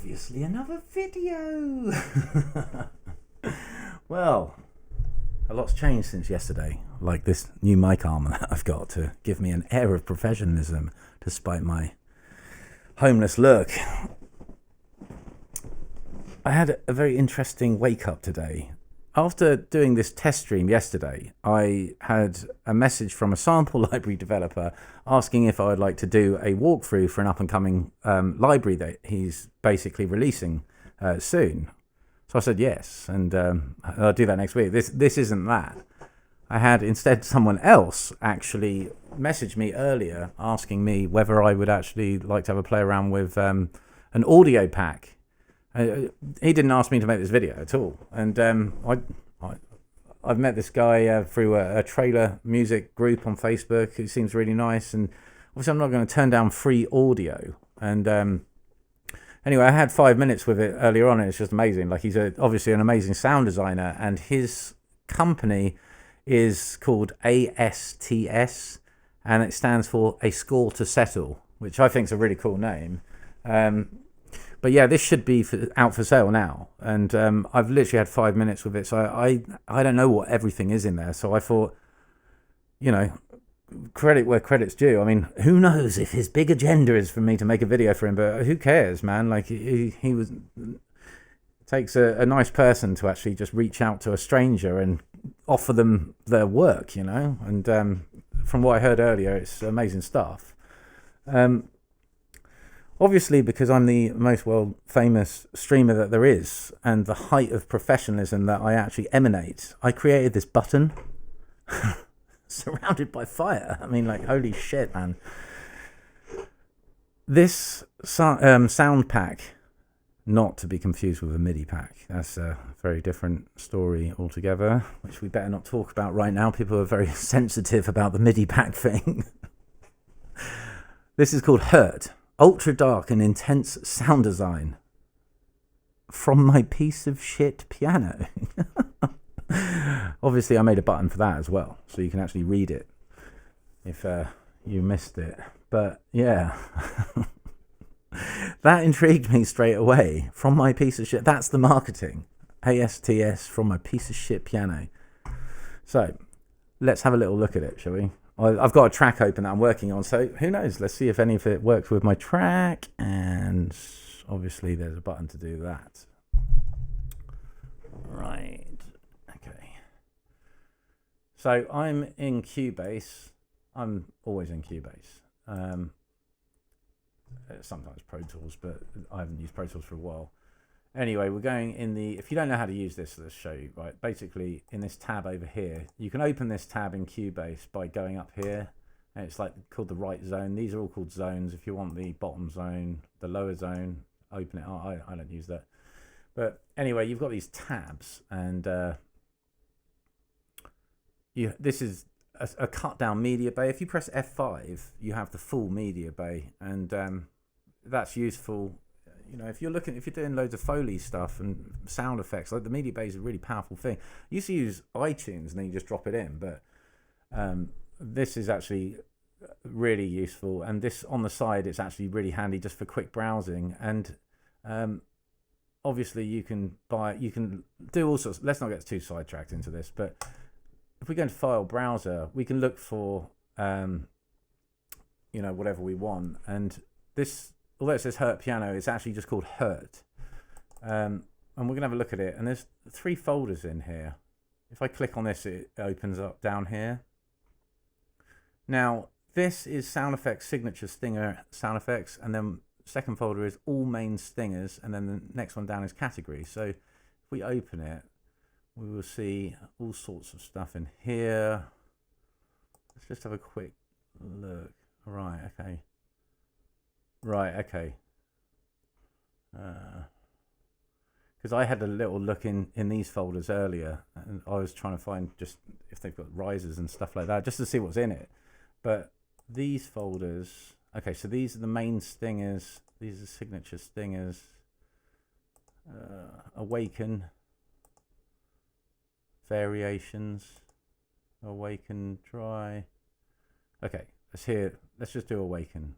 obviously another video. Well, a lot's changed since yesterday. Like this new mic arm that I've got to give me an air of professionalism despite my homeless look. I had a very interesting wake up today. After doing this test stream yesterday, I had a message from a sample library developer asking if I would like to do a walkthrough for an up-and-coming library that he's basically releasing soon. So I said yes, and I'll do that next week. This isn't that. I had instead someone else actually message me earlier asking me whether I would actually like to have a play around with an audio pack. He didn't ask me to make this video at all, and I've met this guy through a trailer music group on Facebook who seems really nice, and obviously I'm not going to turn down free audio. And anyway, I had 5 minutes with it earlier on, and it's just amazing. Like, he's obviously an amazing sound designer, and his company is called ASTS, and it stands for A Score to Settle, which I think is a really cool name. But yeah, this should be out for sale now, and I've literally had 5 minutes with it, so I don't know what everything is in there. So I thought, you know, credit where credit's due. I mean, who knows if his big agenda is for me to make a video for him, but who cares, man? Like, he was takes a nice person to actually just reach out to a stranger and offer them their work, you know. And from what I heard earlier, it's amazing stuff. Obviously, because I'm the most world famous streamer that there is, and the height of professionalism that I actually emanate, I created this button surrounded by fire. I mean, like, holy shit, man. This sound pack, not to be confused with a MIDI pack. That's a very different story altogether, which we better not talk about right now. People are very sensitive about the MIDI pack thing. This is called FLIRT. Ultra dark and intense sound design from my piece of shit piano. Obviously, I made a button for that as well, so you can actually read it if you missed it. But yeah, that intrigued me straight away. From my piece of shit. That's the marketing. ASTS, from my piece of shit piano. So let's have a little look at it, shall we? I've got a track open that I'm working on, so who knows? Let's see if any of it works with my track, and obviously there's a button to do that. Right, okay. So I'm in Cubase. I'm always in Cubase. Sometimes Pro Tools, but I haven't used Pro Tools for a while. Anyway, we're going in the, if you don't know how to use this, let's show you, right? Basically, in this tab over here, you can open this tab in Cubase by going up here, and it's like called the right zone. These are all called zones. If you want the bottom zone, the lower zone, open it. I don't use that. But anyway, you've got these tabs, and this is a cut down media bay. If you press F5, you have the full media bay, and that's useful. You know, if you're doing loads of Foley stuff and sound effects, like the media bay is a really powerful thing. I used to use iTunes and then you just drop it in, but this is actually really useful. And this on the side, it's actually really handy just for quick browsing. And obviously you can do all sorts. Let's not get too sidetracked into this, but if we go into File, Browser, we can look for you know, whatever we want. And this, although it says FLIRT Piano, it's actually just called FLIRT. And we're going to have a look at it. And there's 3 folders in here. If I click on this, it opens up down here. Now, this is sound effects, signature stinger sound effects. And then second folder is all main stingers. And then the next one down is categories. So if we open it, we will see all sorts of stuff in here. Let's just have a quick look. Right, okay. Right, okay. Because I had a little look in these folders earlier, and I was trying to find just if they've got risers and stuff like that, just to see what's in it. But these folders, okay, so these are the main stingers. These are signature stingers. Awaken, variations, awaken, dry. Okay, let's just do awaken.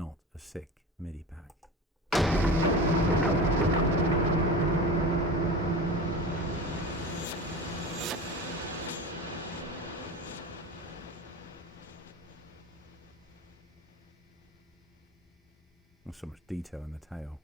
not a sick MIDI pack. There's so much detail in the tail.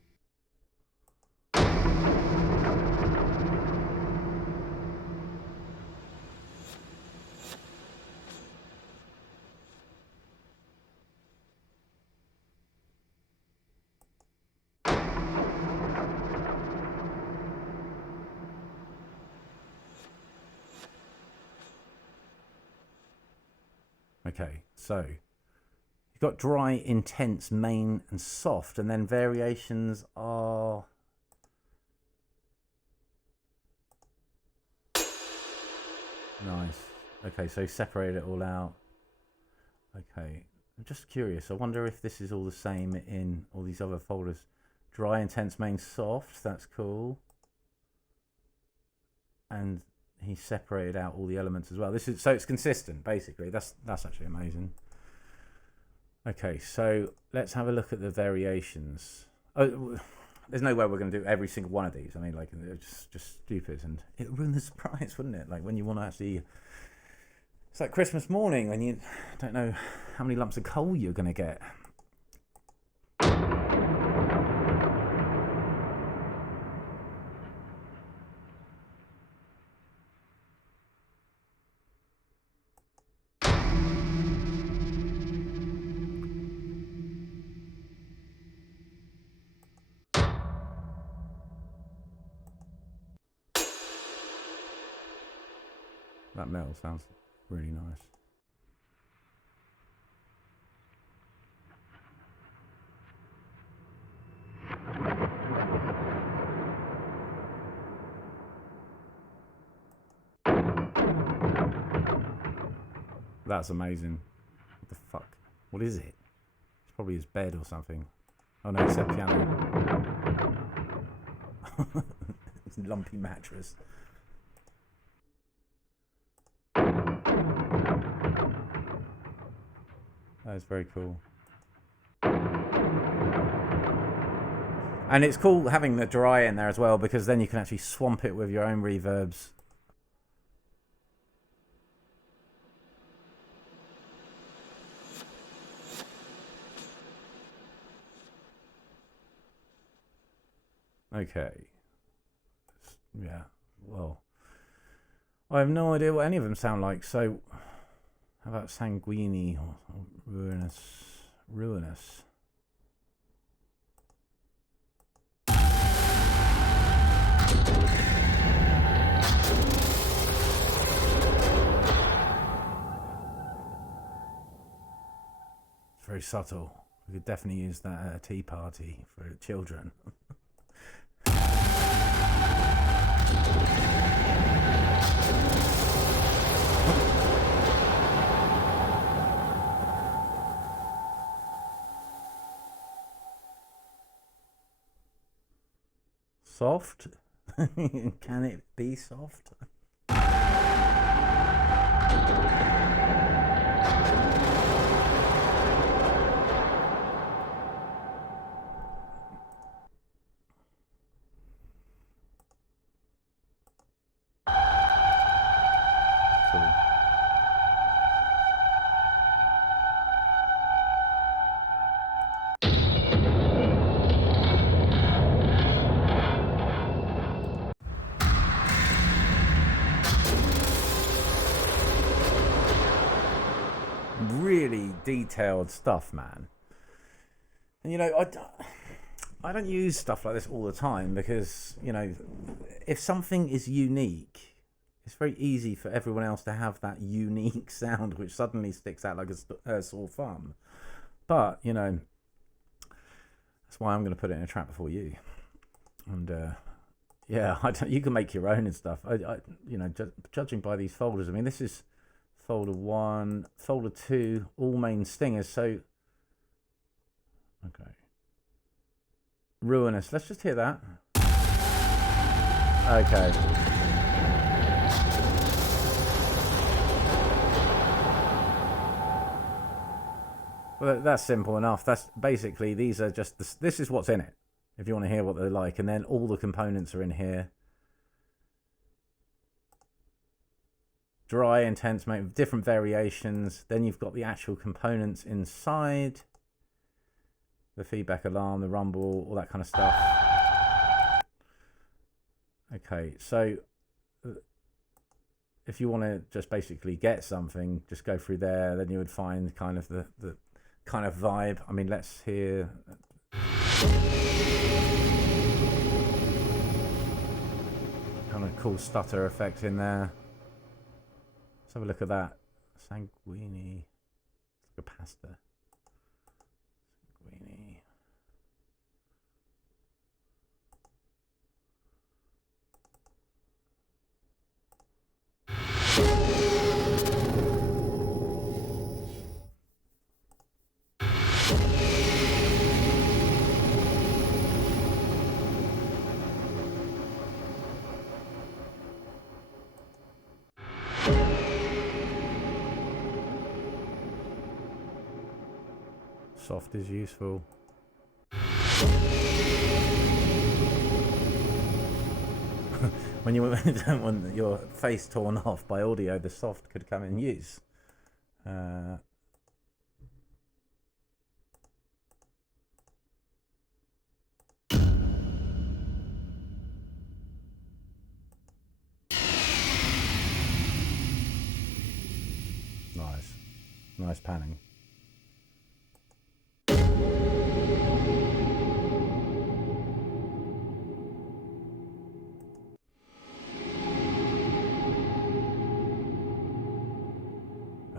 Okay, so you've got dry, intense, main, and soft, and then variations are nice. Okay, so separate it all out. Okay, I'm just curious. I wonder if this is all the same in all these other folders. Dry, intense, main, soft. That's cool. And he separated out all the elements as well. This is so it's consistent, basically. That's actually amazing. Okay, so let's have a look at the variations. Oh, there's no way we're going to do every single one of these. I mean, like, it's just stupid, and it would ruin the surprise, wouldn't it? Like when you want to actually, it's like Christmas morning when you don't know how many lumps of coal you're going to get. That metal sounds really nice. That's amazing. What the fuck? What is it? It's probably his bed or something. Oh no, it's a piano. It's a lumpy mattress. That is very cool. And it's cool having the dry in there as well, because then you can actually swamp it with your own reverbs. Okay. Yeah, well, I have no idea what any of them sound like, so how about Sanguini or Ruinous? Ruinous. It's very subtle. We could definitely use that at a tea party for children. Soft? Can it be soft? Cool. Really detailed stuff, man. And you know, I don't use stuff like this all the time because, you know, if something is unique, it's very easy for everyone else to have that unique sound which suddenly sticks out like a sore thumb. But, you know, that's why I'm going to put it in a track before you. And yeah, you can make your own and stuff. You know, judging by these folders, I mean, this is folder 1, folder 2, all main stingers. So, okay. Ruinous. Let's just hear that. Okay. Well, that's simple enough. That's basically, these are just, this is what's in it, if you want to hear what they're like. And then all the components are in here. Dry, intense, make different variations. Then you've got the actual components inside. The feedback alarm, the rumble, all that kind of stuff. Okay, so if you want to just basically get something, just go through there. Then you would find kind of the kind of vibe. I mean, let's hear. Kind of cool stutter effect in there. Let's have a look at that. Sanguini. It's like a pasta. Sanguini. Soft is useful. When you don't want your face torn off by audio, the soft could come in use. Nice panning.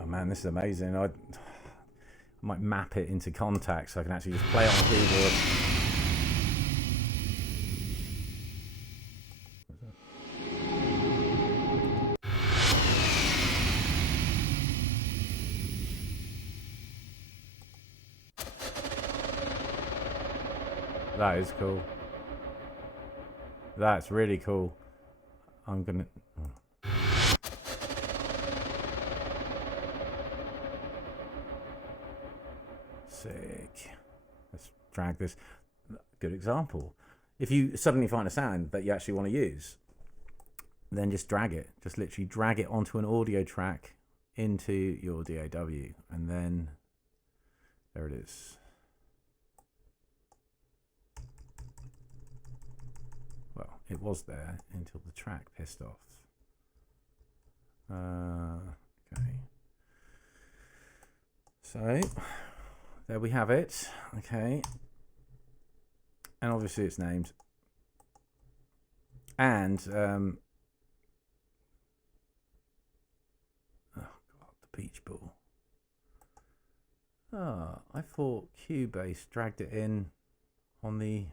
Man, this is amazing. I might map it into Contact so I can actually just play it on the keyboard. That is cool. That's really cool. I'm gonna... Sick. Let's drag this. Good example. If you suddenly find a sound that you actually want to use, then just drag it. Just literally drag it onto an audio track into your DAW, and then there it is. Well, it was there until the track pissed off. Okay. So there we have it. Okay. And obviously it's named. And oh god, the beach ball. Oh, I thought Cubase dragged it in on the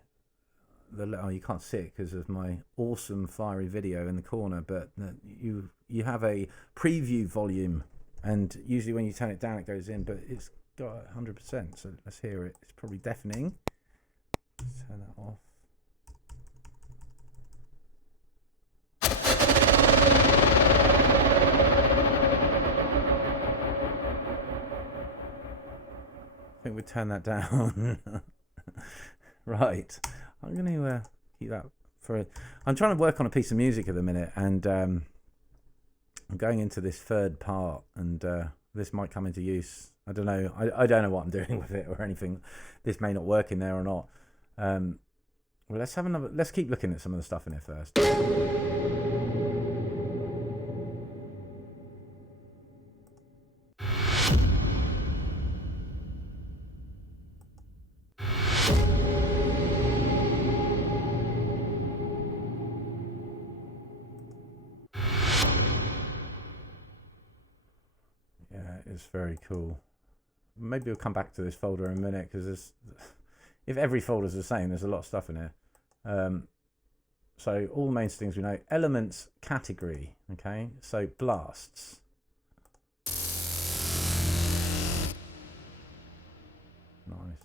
oh, you can't see it because of my awesome fiery video in the corner, but you have a preview volume, and usually when you turn it down it goes in, but it's got 100%, so let's hear it. It's probably deafening. Let's turn that off. I think we turn that down. Right, I'm going to keep that for I'm trying to work on a piece of music at the minute, and I'm going into this third part, and this might come into use. I don't know. I don't know what I'm doing with it or anything. This may not work in there or not. Well, let's have another. Let's keep looking at some of the stuff in it first. It's very cool. Maybe we'll come back to this folder in a minute, because if every folder is the same, there's a lot of stuff in here. So all the main things we know. Elements category. Okay, so blasts. Nice.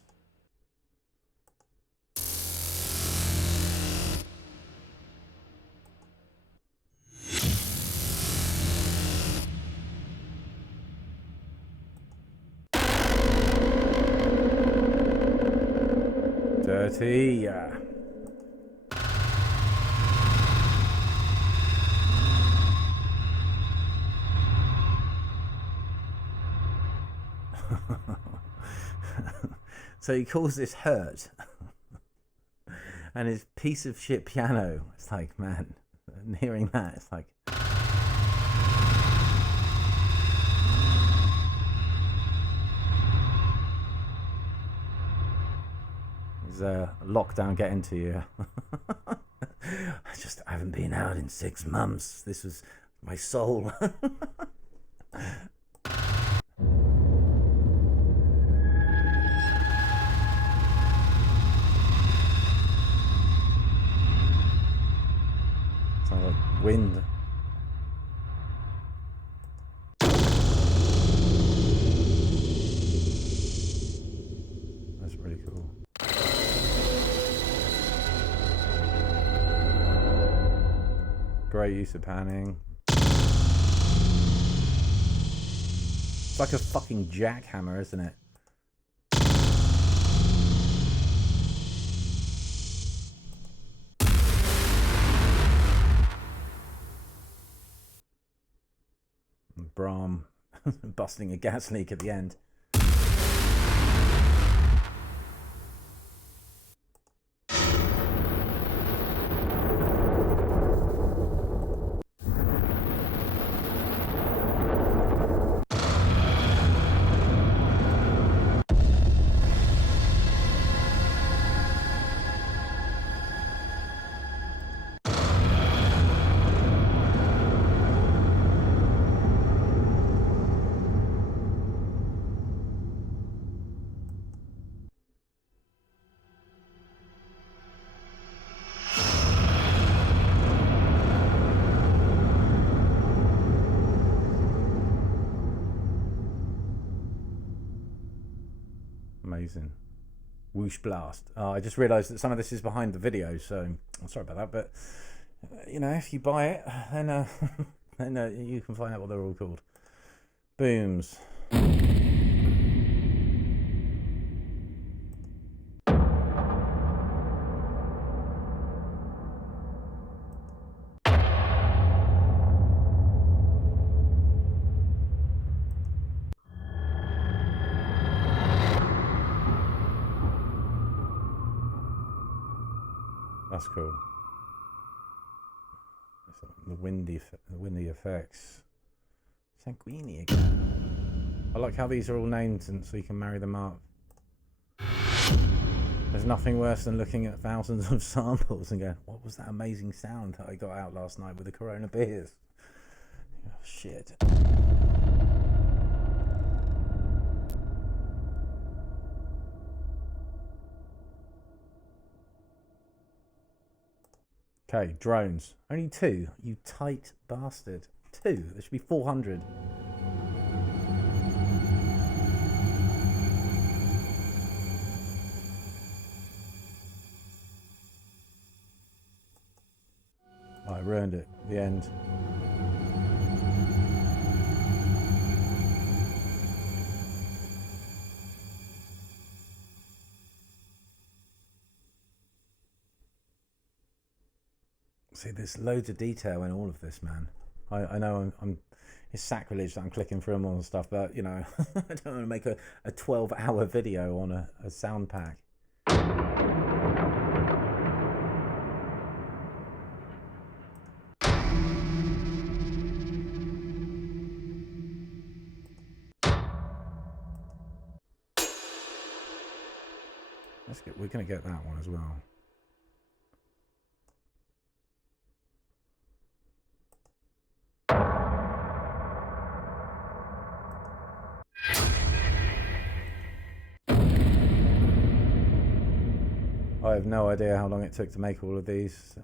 quality. So he calls this hurt. And his piece of shit piano. It's like, man, and hearing that, it's like... Is lockdown getting to you? I haven't been out in 6 months. This was my soul. Sounds like wind. That's pretty cool. Great use of panning. It's like a fucking jackhammer, isn't it? Brahm busting a gas leak at the end. Amazing. Whoosh blast. I just realised that some of this is behind the video, so I'm sorry about that. But you know, if you buy it, then you can find out what they're all called. Booms. That's cool. The windy effects. Sanguini again. I like how these are all named, and so you can marry them up. There's nothing worse than looking at thousands of samples and going, "What was that amazing sound that I got out last night with the Corona beers?" Oh, shit. Okay, drones. Only 2? You tight bastard. 2? There should be 400. Oh, I ruined it. The end. See, there's loads of detail in all of this, man. I know it's sacrilege that I'm clicking through them all and stuff, but you know, I don't want to make a 12-hour video on a sound pack. We're gonna get that one as well. I have no idea how long it took to make all of these.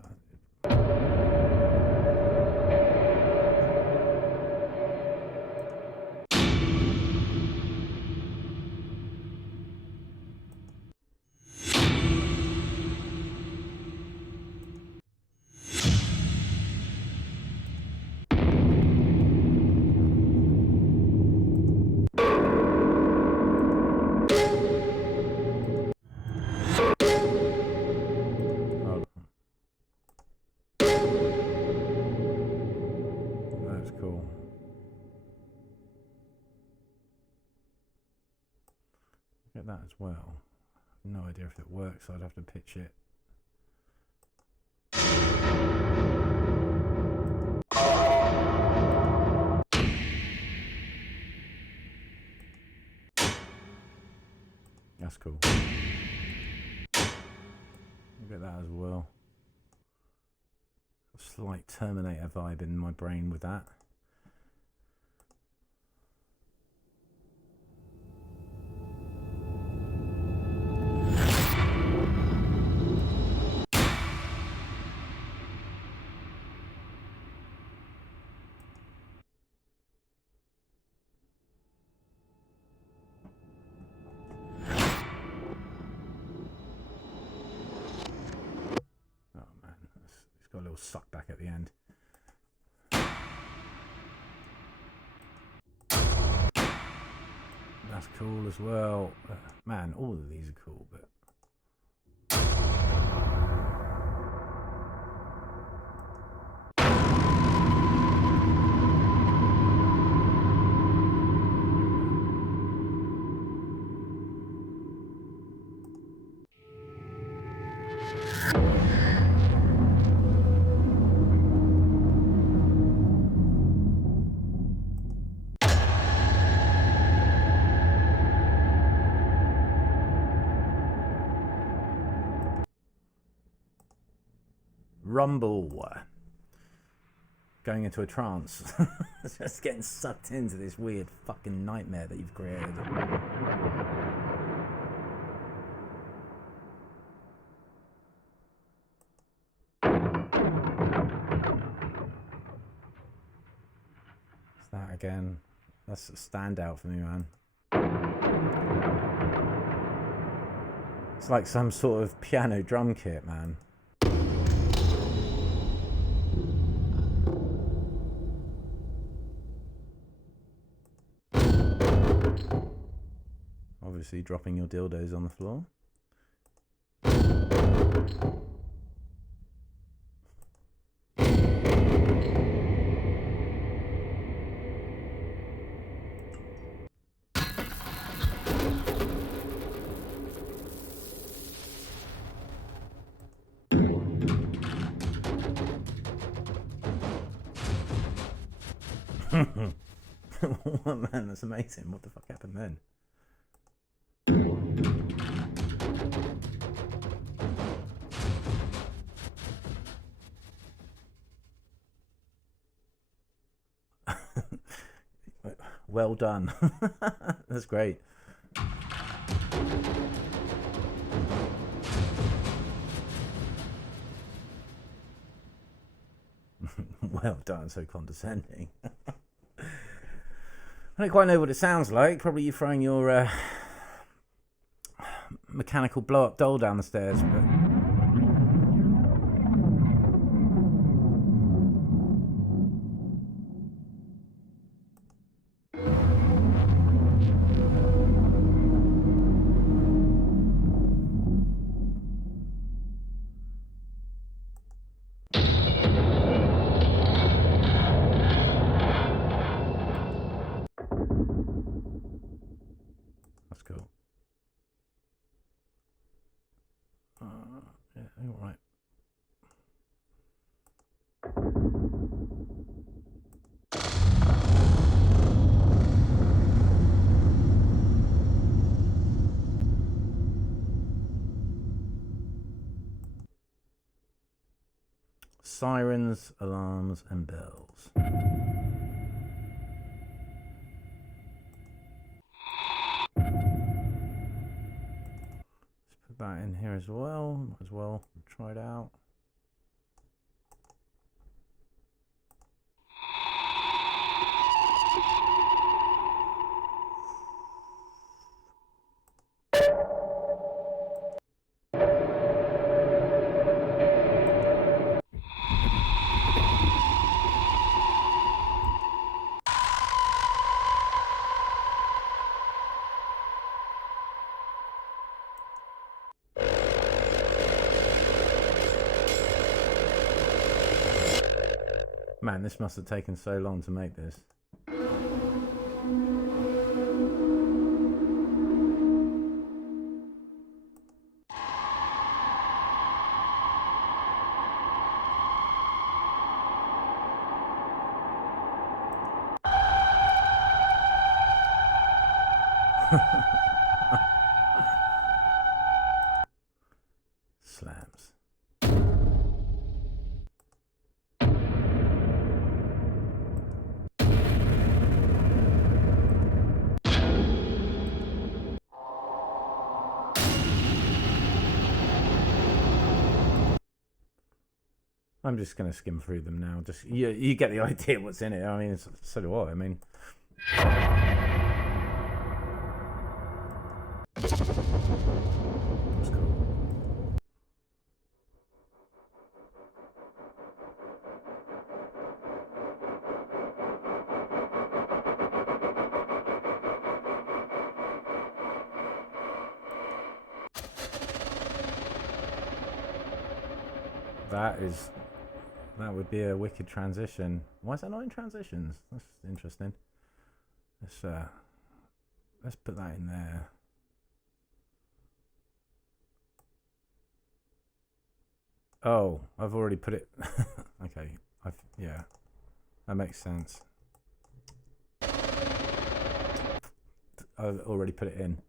get that as well. No idea if it works, so I'd have to pitch it. That's cool. I'll get that as well. A slight Terminator vibe in my brain with that. Got a little suck back at the end. That's cool as well. Man, all of these are cool, but rumble. Going into a trance. Just getting sucked into this weird fucking nightmare that you've created. It's that again. That's a standout for me, man. It's like some sort of piano drum kit, man. Obviously dropping your dildos on the floor. Man, that's amazing. What the fuck happened then? Well done. That's great. Well done, so condescending. I don't quite know what it sounds like. Probably you throwing your mechanical blow-up doll down the stairs, but... That's cool. Yeah, all right. Sirens, alarms, and bells. Let's put that in here as well. Might as well try it out. Man, this must have taken so long to make this. Slams. I'm just going to skim through them now. Just you get the idea what's in it. I mean, so do I. I mean, that's cool. That would be a wicked transition. Why is that not in transitions? That's interesting. Let's put that in there. Oh, I've already put it. Okay, yeah, that makes sense. I've already put it in.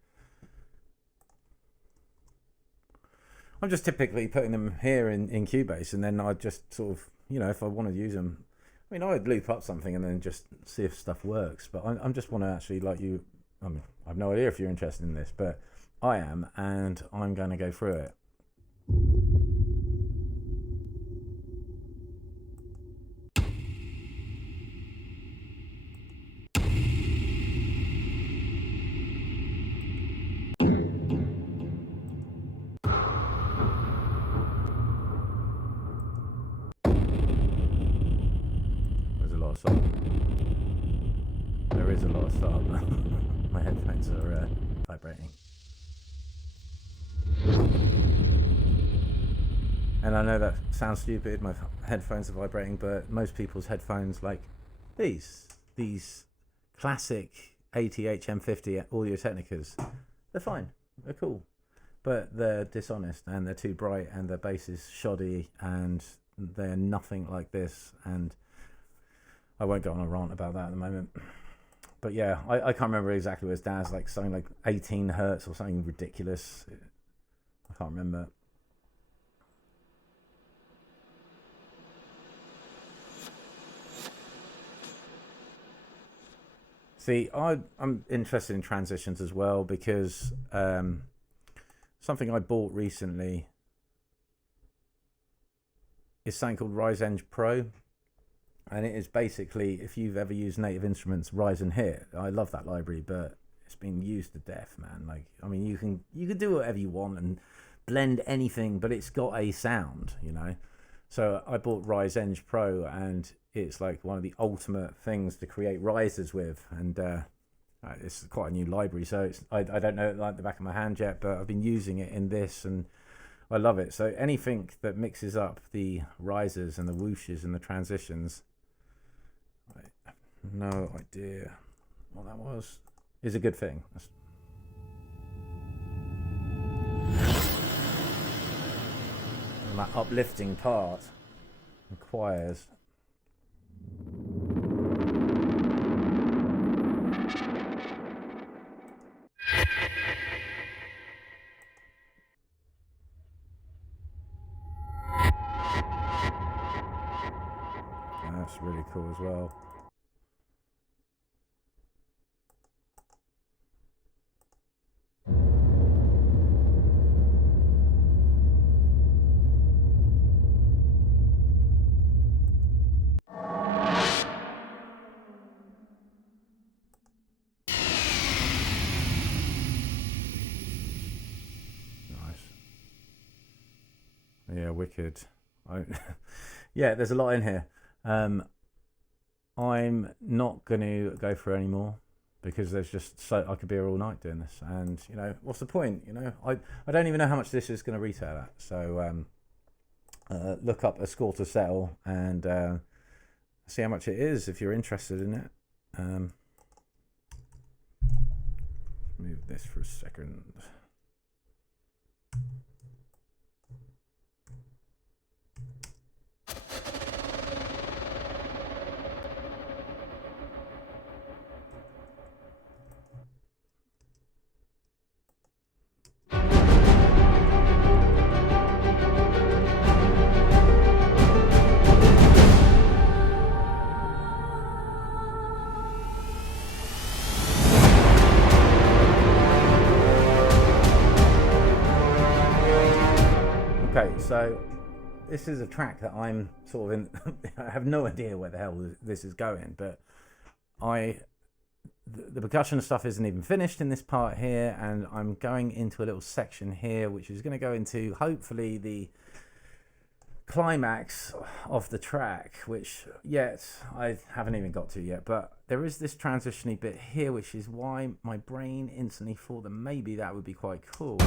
I'm just typically putting them here in Cubase, and then I just sort of, you know, if I want to use them, I mean, I would loop up something and then just see if stuff works. But I'm just want to actually, like you, I mean, I've no idea if you're interested in this, but I am, and I'm going to go through it. There is a lot of stop. My headphones are vibrating. And I know that sounds stupid, my headphones are vibrating, but most people's headphones, like these classic ATH M50 Audio-Technicas, they're fine, they're cool, but they're dishonest and they're too bright and their bass is shoddy and they're nothing like this, and I won't go on a rant about that at the moment. But yeah, I can't remember exactly what his dad's like, something like 18 hertz or something ridiculous. I can't remember. See, I'm interested in transitions as well, because something I bought recently is something called RiseEng Pro. And it is basically, if you've ever used Native Instruments Rise and Hit, I love that library, but it's been used to death, man. Like, I mean, you can do whatever you want and blend anything, but it's got a sound, you know. So I bought RiseEng Pro, and it's like one of the ultimate things to create risers with, and it's quite a new library, so I don't know it like the back of my hand yet, but I've been using it in this, and I love it. So anything that mixes up the risers and the whooshes and the transitions, I have no idea what that was, is a good thing. And that uplifting part requires that's really cool as well. Yeah, wicked. Yeah, there's a lot in here. I'm not going to go through any more, because there's just so I could be here all night doing this, and you know, what's the point? You know, I don't even know how much this is going to retail at. So look up A Score to Settle and see how much it is if you're interested in it. Move this for a second. So this is a track that I'm sort of in. I have no idea where the hell this is going, but the percussion stuff isn't even finished in this part here, and I'm going into a little section here which is going to go into hopefully the climax of the track, which yet I haven't even got to yet, but there is this transition-y bit here, which is why my brain instantly thought that maybe that would be quite cool.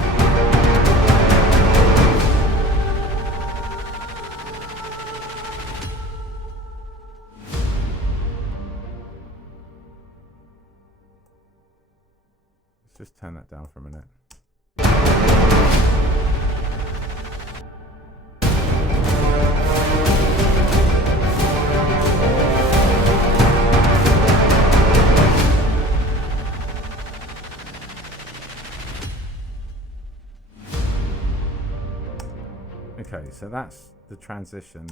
Let's just turn that down for a minute. Okay, so that's the transition.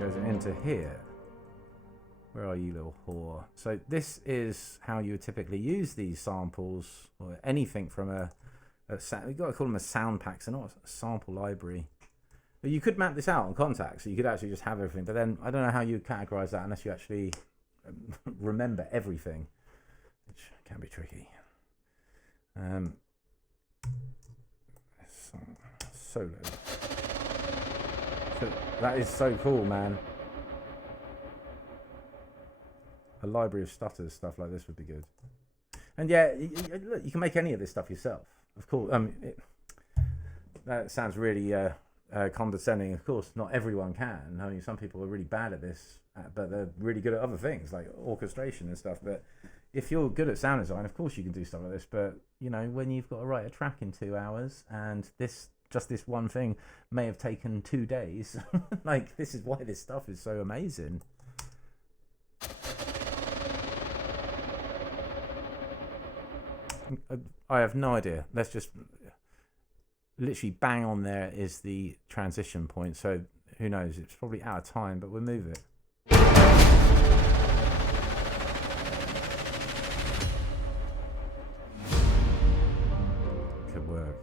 Goes into here. Where are you, little whore? So this is how you would typically use these samples, or anything from you've got to call them a sound pack, so not a sample library. But you could map this out on Kontakt, so you could actually just have everything. But then I don't know how you categorize that unless you actually remember everything, which can be tricky. Solo. So that is so cool, man. A library of stutters, stuff like this would be good. And yeah, look, you can make any of this stuff yourself, of course. That sounds really condescending. Of course, not everyone can. I mean, some people are really bad at this, but they're really good at other things like orchestration and stuff. But if you're good at sound design, of course you can do stuff like this. But you know, when you've got to write a track in 2 hours, and this one thing may have taken 2 days, like this is why this stuff is so amazing. I have no idea. Let's just literally bang on there is the transition point. So who knows? It's probably out of time, but we'll move it. Could work.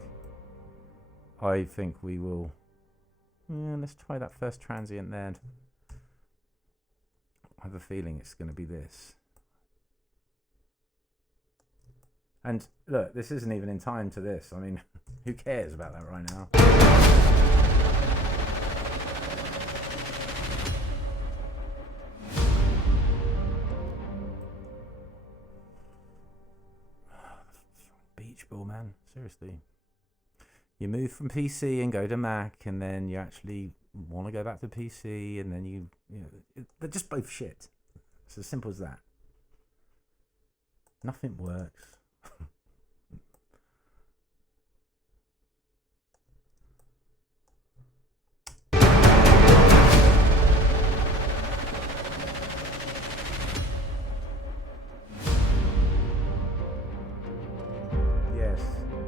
I think we will. Yeah, let's try that first transient there. I have a feeling it's going to be this. And look, this isn't even in time to this. I mean, who cares about that right now? Beach ball, man. Seriously. You move from PC and go to Mac, and then you actually want to go back to PC, and then they're just both shit. It's as simple as that. Nothing works.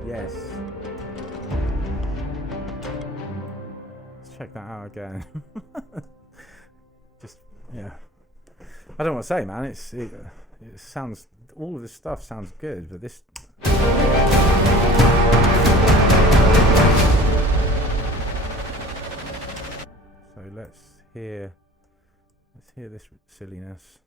Yes. Let's check that out again. Just, yeah. I don't want to say, man. It sounds, all of this stuff sounds good, but this. So let's hear this silliness.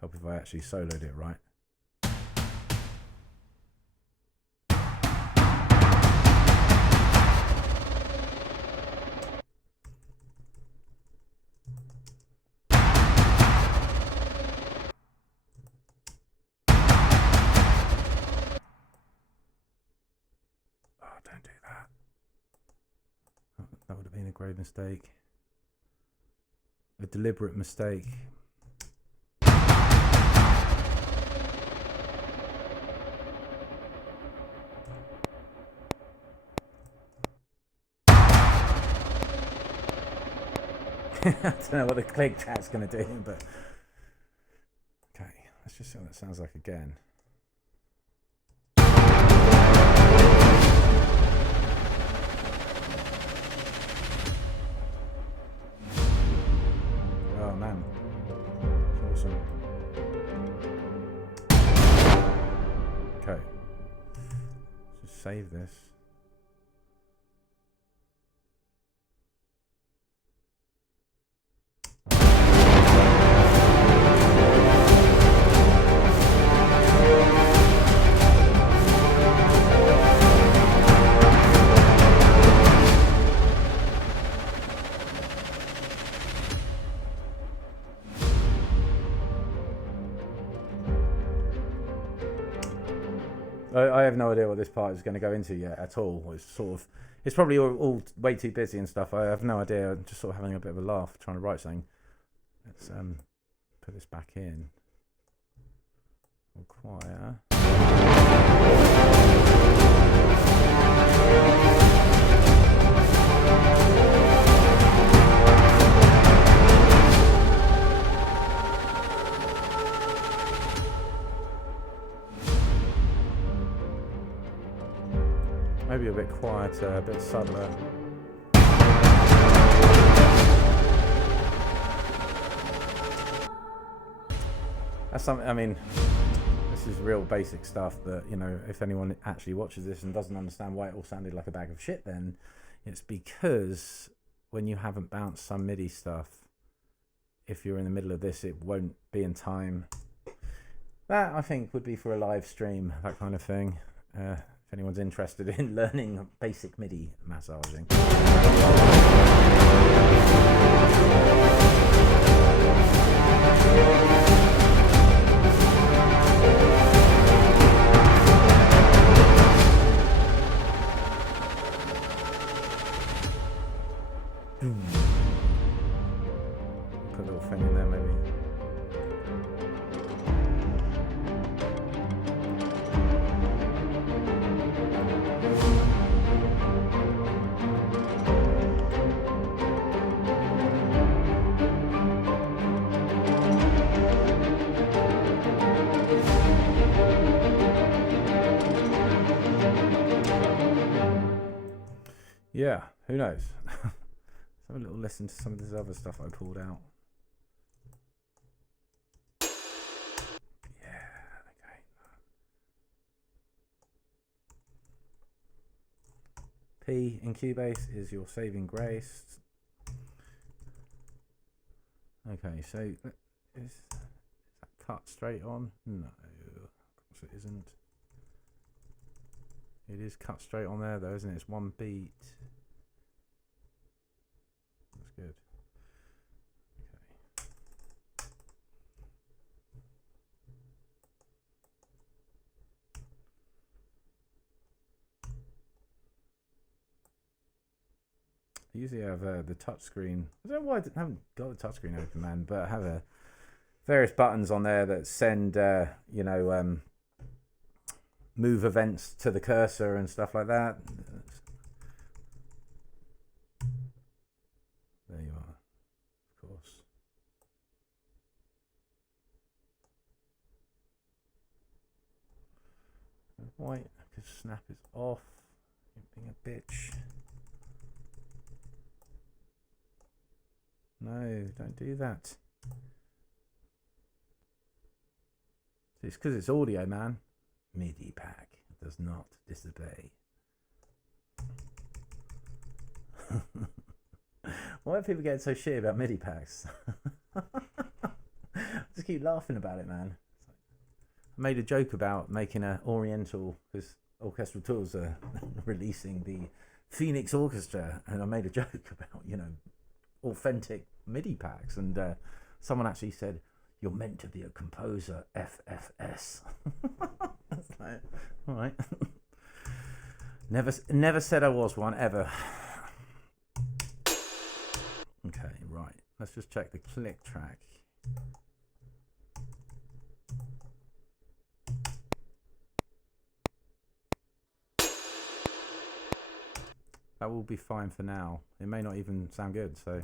Help if I actually soloed it right. Oh, don't do that. That would have been a grave mistake. A deliberate mistake. I don't know what the click track's going to do, but okay, let's just see what that sounds like again. Okay. Just save this. I have no idea what this part is going to go into yet at all. It's probably all way too busy and stuff. I have no idea. I'm just sort of having a bit of a laugh trying to write something. Let's put this back in. Require. Maybe a bit quieter, a bit subtler. That's something, I mean, this is real basic stuff, but, you know, if anyone actually watches this and doesn't understand why it all sounded like a bag of shit, then it's because when you haven't bounced some MIDI stuff, if you're in the middle of this, it won't be in time. That, I think, would be for a live stream, that kind of thing. If anyone's interested in learning basic MIDI massaging. Put a little thing in there, maybe. Yeah, who knows? Let's have a little listen to some of this other stuff I pulled out. Yeah, okay. P in Cubase is your saving grace. Okay, so is that cut straight on? No, of course it isn't. It is cut straight on there though, isn't it? It's one beat. That's good. Okay. I usually have the touchscreen. I don't know why I haven't got the touchscreen open, man, but I have various buttons on there that send, you know, move events to the cursor and stuff like that. There you are, of course. White, because snap is off. You're being a bitch. No, don't do that. It's because it's audio, man. MIDI pack does not disobey. Why are people getting so shit about MIDI packs? I just keep laughing about it, man. I made a joke about making an Oriental, because Orchestral Tools are releasing the Phoenix Orchestra, and I made a joke about, you know, authentic MIDI packs, and someone actually said, "You're meant to be a composer, FFS." That's like, all right. Never said I was one, ever. Okay, right. Let's just check the click track. That will be fine for now. It may not even sound good, so.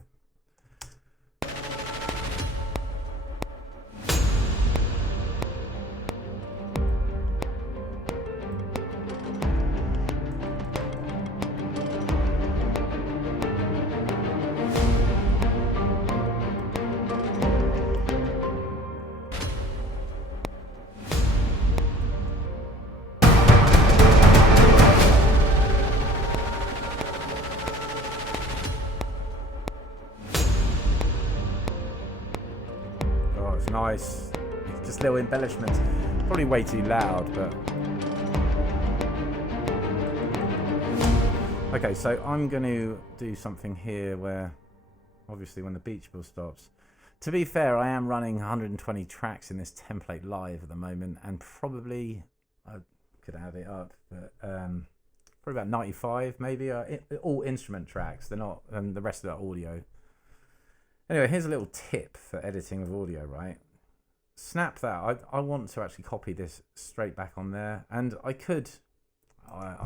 nice. Just little embellishments. Probably way too loud, but... Okay, so I'm going to do something here where, obviously when the beach ball stops. To be fair, I am running 120 tracks in this template live at the moment, and probably, I could add it up, but probably about 95 maybe, all instrument tracks. They're not, and the rest of that audio. Anyway, here's a little tip for editing of audio, right? Snap that. I want to actually copy this straight back on there, and I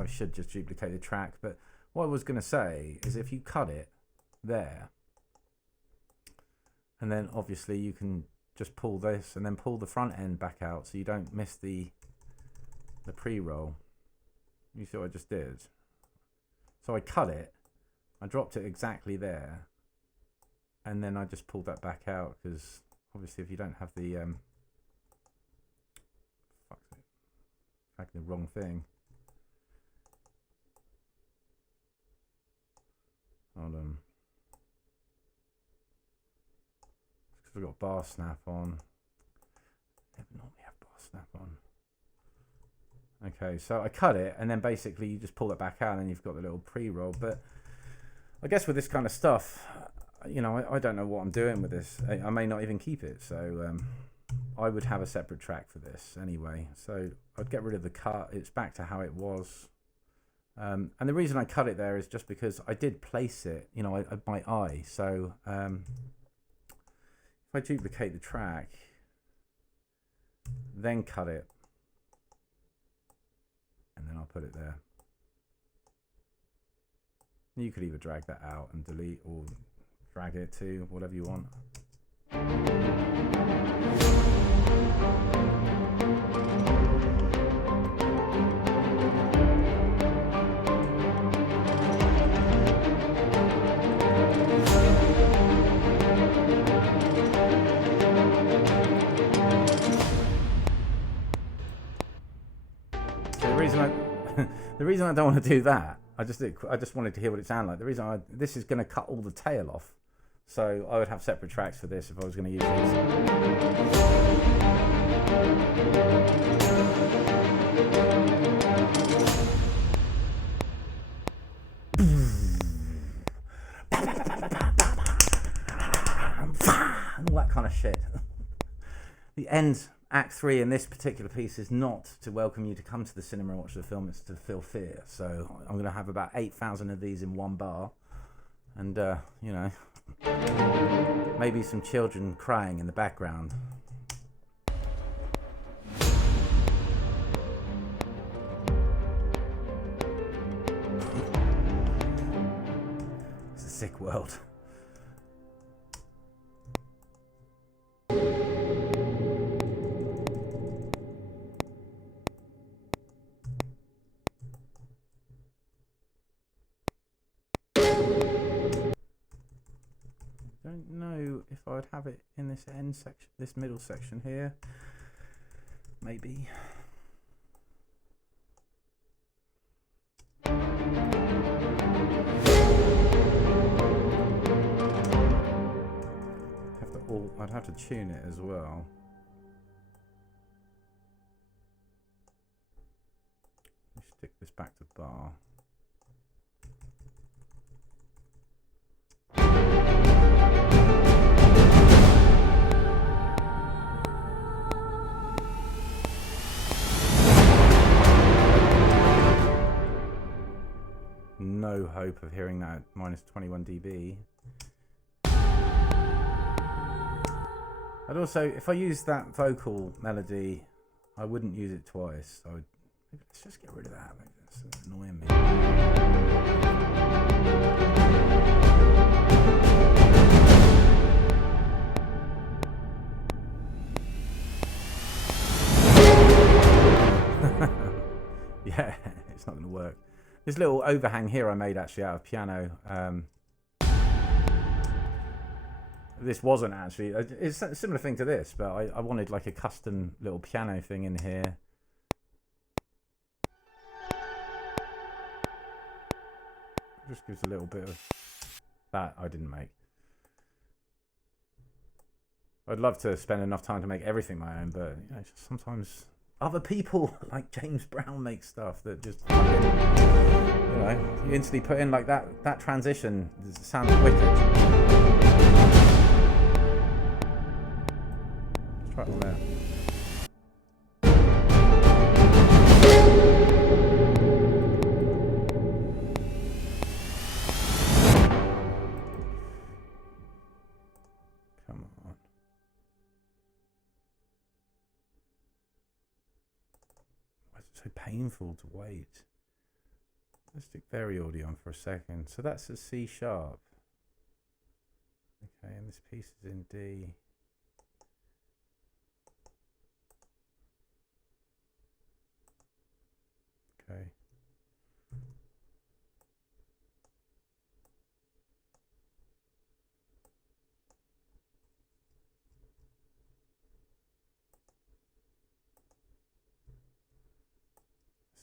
should just duplicate the track, but what I was going to say is if you cut it there, and then obviously you can just pull this and then pull the front end back out so you don't miss the pre-roll. You see what I just did? So I cut it, I dropped it exactly there, and then I just pulled that back out because obviously if you don't have the the wrong thing. Hold on. Because we've got bar snap on. Never normally have bar snap on. Okay, so I cut it, and then basically you just pull it back out, and you've got the little pre-roll. But I guess with this kind of stuff, you know, I don't know what I'm doing with this. I may not even keep it, so I would have a separate track for this anyway. So I'd get rid of the cut. It's back to how it was. And the reason I cut it there is just because I did place it, you know, my eye. So if I duplicate the track, then cut it, and then I'll put it there. You could either drag that out and delete, or drag it to whatever you want. The reason I don't want to do that, I just wanted to hear what it sounded like. The reason this is going to cut all the tail off, so I would have separate tracks for this if I was going to use and all that kind of shit. The end. Act 3 in this particular piece is not to welcome you to come to the cinema and watch the film, it's to feel fear. So I'm going to have about 8,000 of these in one bar, and you know, maybe some children crying in the background. It's a sick world. Don't know if I would have it in this end section, this middle section here. Maybe. I'd have to tune it as well. Let me stick this back to bar. No hope of hearing that at minus 21 dB. I'd also, if I use that vocal melody, I wouldn't use it twice. I would, let's just get rid of that. Maybe that's annoying me. Yeah, it's not going to work. This little overhang here I made actually out of piano. This wasn't actually, it's a similar thing to this, but I wanted like a custom little piano thing in here. Just gives a little bit of that I didn't make. I'd love to spend enough time to make everything my own, but you know, just sometimes other people like James Brown make stuff that just fucking, you know, you instantly put in like that transition. It sounds wicked. Let's try it on there. So painful to wait. Let's stick vary audio on for a second. So that's a C sharp. Okay, and this piece is in D. Okay.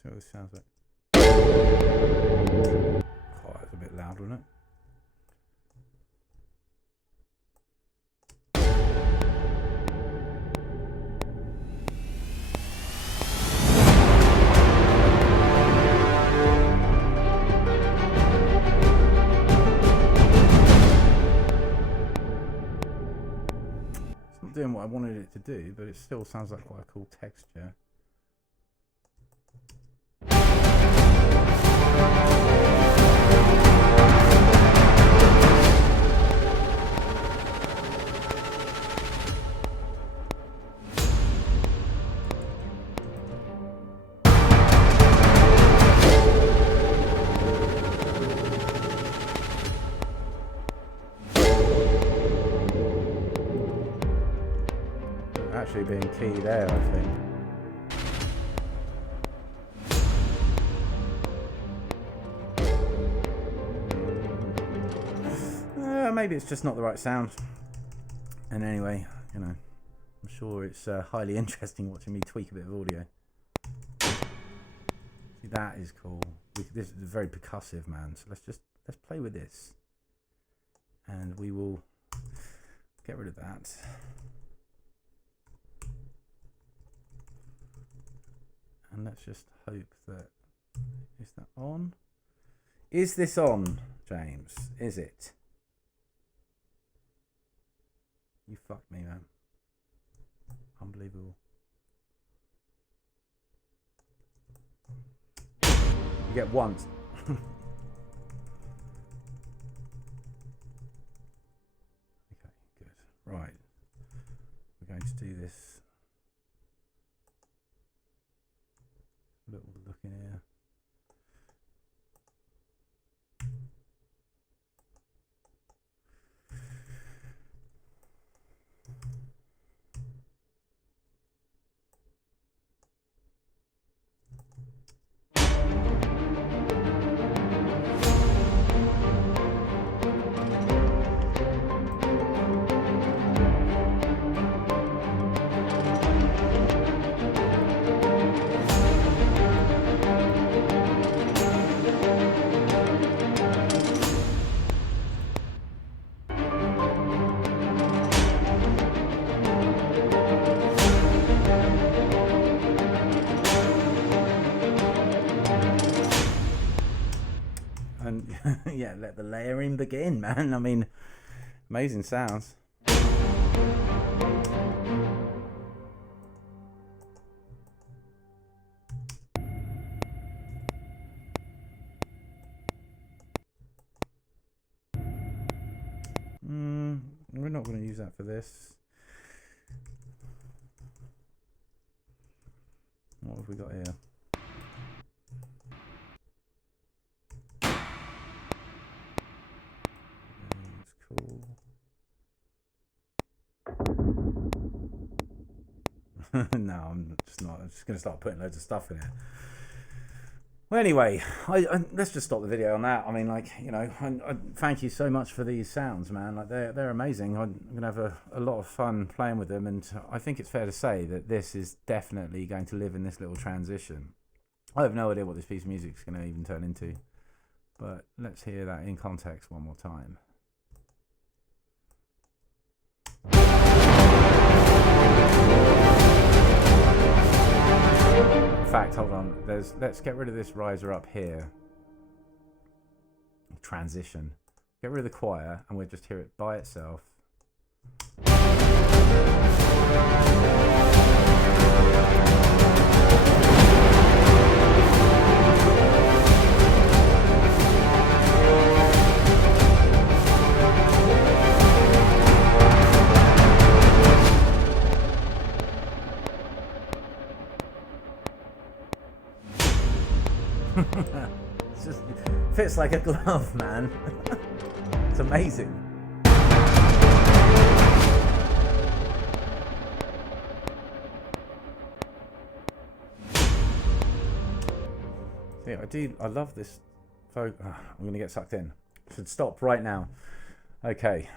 See what this sounds like. Oh, that's a bit loud, wasn't it? It's not doing what I wanted it to do, but it still sounds like quite a cool texture. Actually being key there, I think. Maybe it's just not the right sound. And anyway, you know, I'm sure it's highly interesting watching me tweak a bit of audio. See, that is cool. This is very percussive, man. So let's play with this, and we will get rid of that. And let's just hope that, is that on? Is this on, James? Is it? You fucked me, man. Unbelievable. You get once. Okay, good. Right. We're going to do this. Little look in here. And yeah, let the layering begin, man. I mean, amazing sounds. We're not going to use that for this. What have we got here? That's cool. No, I'm just not. I'm just going to start putting loads of stuff in it. Well, anyway, let's just stop the video on that. I mean, like, you know, I thank you so much for these sounds, man. Like, they're amazing. I'm going to have a lot of fun playing with them, and I think it's fair to say that this is definitely going to live in this little transition. I have no idea what this piece of music is going to even turn into, but let's hear that in context one more time. fact, hold on. Let's get rid of this riser up here. Transition. Get rid of the choir, and we'll just hear it by itself. It just fits like a glove, man. It's amazing. Yeah, I love this. I'm going to get sucked in. Should stop right now. Okay.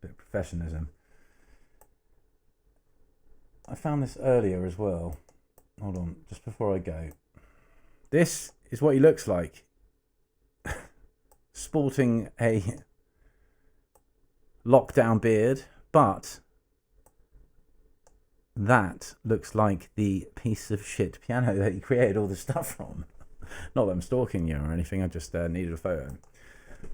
Bit of professionalism. I found this earlier as well. Hold on, just before I go. This is what he looks like. Sporting a lockdown beard, but that looks like the piece of shit piano that he created all the stuff from. Not that I'm stalking you or anything, I just needed a photo.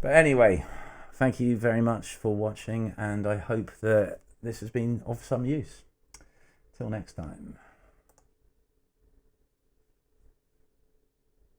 But anyway, thank you very much for watching, and I hope that this has been of some use. Till next time.